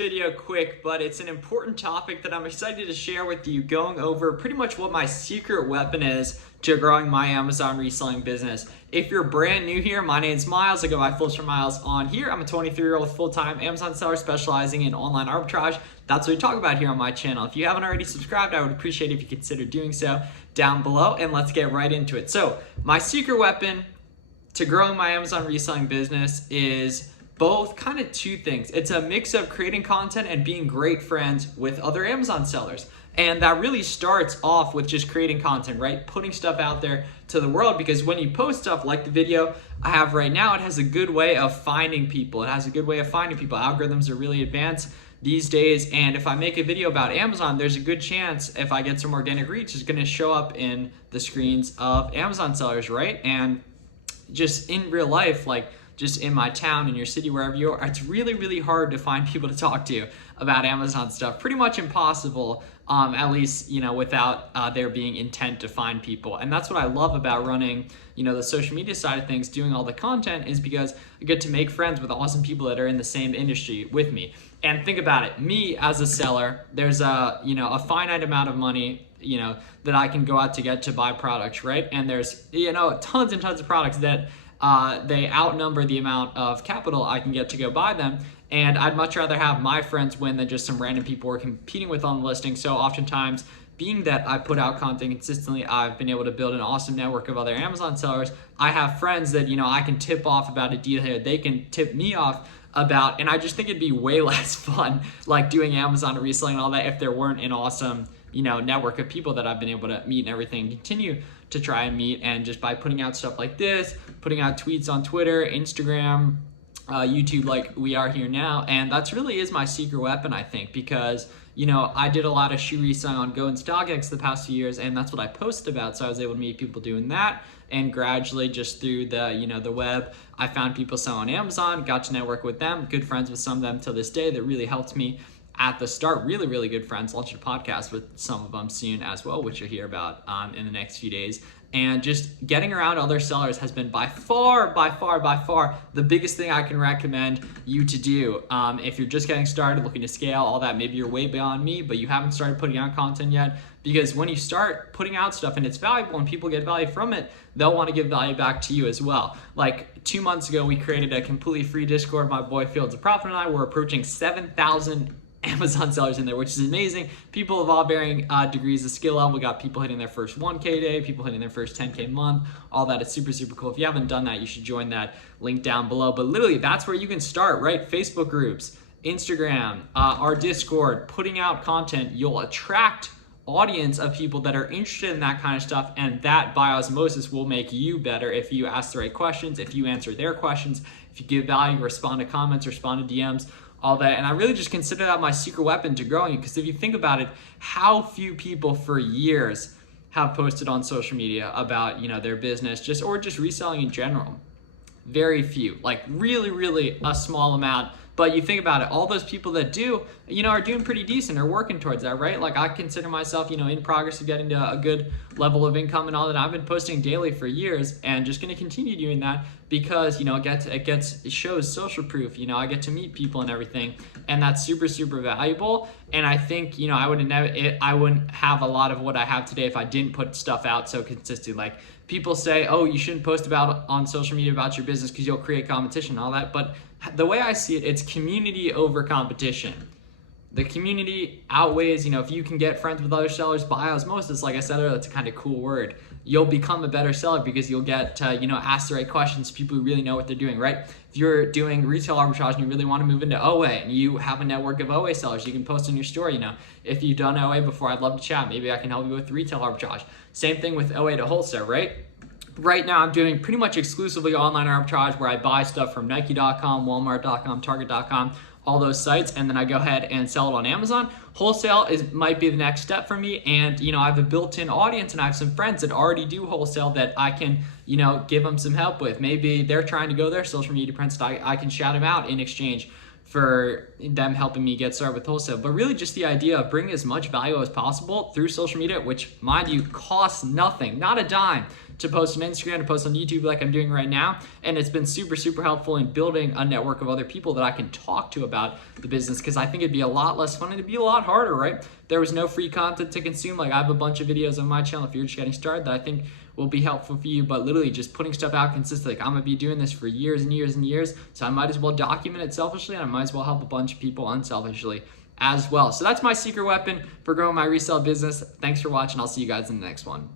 Video quick, but it's an important topic that I'm excited to share with you, going over pretty much what my secret weapon is to growing my Amazon reselling business. If you're brand new here, my name's Miles. I go by Flips for Miles on here. I'm a 23-year-old full-time Amazon seller specializing in online arbitrage. That's what we talk about here on my channel. If you haven't already subscribed, I would appreciate it if you consider doing so down below, and let's get right into it. So my secret weapon to growing my Amazon reselling business is both kind of two things. It's a mix of creating content and being great friends with other Amazon sellers. And that really starts off with just creating content, right? Putting stuff out there to the world, because when you post stuff like the video I have right now, it has a good way of finding people. Algorithms are really advanced these days. And if I make a video about Amazon, there's a good chance if I get some organic reach, it's gonna show up in the screens of Amazon sellers, right? And just in real life, like just in my town, in your city, wherever you are, it's really, really hard to find people to talk to about Amazon stuff. Pretty much impossible, at least, without there being intent to find people. And that's what I love about running, the social media side of things, doing all the content, is because I get to make friends with awesome people that are in the same industry with me. And think about it, me as a seller, there's a finite amount of money that I can go out to get to buy products, right? And there's tons and tons of products that they outnumber the amount of capital I can get to go buy them. And I'd much rather have my friends win than just some random people we're competing with on the listing. So oftentimes, being that I put out content consistently, I've been able to build an awesome network of other Amazon sellers. I have friends that I can tip off about a deal here, they can tip me off about, and I just think it'd be way less fun like doing Amazon reselling and all that if there weren't an awesome network of people that I've been able to meet and everything, continue to try and meet. And just by putting out stuff like this, putting out tweets on Twitter, Instagram, YouTube, like we are here now. And that's really is my secret weapon, I think, because I did a lot of shoe reselling on Go and StockX the past few years, and that's what I posted about. So I was able to meet people doing that, and gradually just through the the web, I found people selling on Amazon, got to network with them, good friends with some of them till this day. That really helped me at the start. Really, really good friends. Launched a podcast with some of them soon as well, which you'll hear about in the next few days. And just getting around other sellers has been by far the biggest thing I can recommend you to do. If you're just getting started, looking to scale, all that, maybe you're way beyond me, but you haven't started putting out content yet. Because when you start putting out stuff and it's valuable and people get value from it, they'll want to give value back to you as well. Like 2 months ago, we created a completely free Discord. My boy Fields of Profit and I were approaching 7,000 Amazon sellers in there, which is amazing. People of all varying degrees of skill level. We got people hitting their first 1K day, people hitting their first 10K month, all that. It's super, super cool. If you haven't done that, you should join that link down below. But literally, that's where you can start, right? Facebook groups, Instagram, our Discord, putting out content. You'll attract audience of people that are interested in that kind of stuff, and that by osmosis will make you better if you ask the right questions, if you answer their questions, if you give value, respond to comments, respond to DMs, all that. And I really just consider that my secret weapon to growing it, because if you think about it, how few people for years have posted on social media about their business or just reselling in general? Very few, like really a small amount. But you think about it, all those people that do, are doing pretty decent, are working towards that, right? Like I consider myself, in progress of getting to a good level of income and all that. I've been posting daily for years and just going to continue doing that because, it shows social proof. I get to meet people and everything, and that's super, super valuable. And I think, I wouldn't have a lot of what I have today if I didn't put stuff out so consistently. Like people say, oh, you shouldn't post about on social media about your business because you'll create competition and all that. But the way I see it, it's community over competition. The community outweighs, if you can get friends with other sellers by osmosis, like I said earlier, that's a kind of cool word. You'll become a better seller because you'll get to, ask the right questions, people who really know what they're doing, right? If you're doing retail arbitrage and you really want to move into OA and you have a network of OA sellers, you can post in your story, if you've done OA before, I'd love to chat. Maybe I can help you with retail arbitrage. Same thing with OA to wholesale, right? Right now, I'm doing pretty much exclusively online arbitrage where I buy stuff from Nike.com, Walmart.com, Target.com, all those sites, and then I go ahead and sell it on Amazon. Wholesale might be the next step for me, and I have a built-in audience, and I have some friends that already do wholesale that I can give them some help with. Maybe they're trying to go their social media presence. I can shout them out in exchange for them helping me get started with wholesale, but really just the idea of bringing as much value as possible through social media, which, mind you, costs nothing, not a dime, to post on Instagram, to post on YouTube like I'm doing right now. And it's been super, super helpful in building a network of other people that I can talk to about the business, because I think it'd be a lot less fun and it'd be a lot harder, right? There was no free content to consume. Like, I have a bunch of videos on my channel if you're just getting started that I think will be helpful for you, but literally just putting stuff out consistently. Like, I'm gonna be doing this for years and years and years, so I might as well document it selfishly, and I might as well help a bunch of people unselfishly as well. So that's my secret weapon for growing my resale business. Thanks for watching. I'll see you guys in the next one.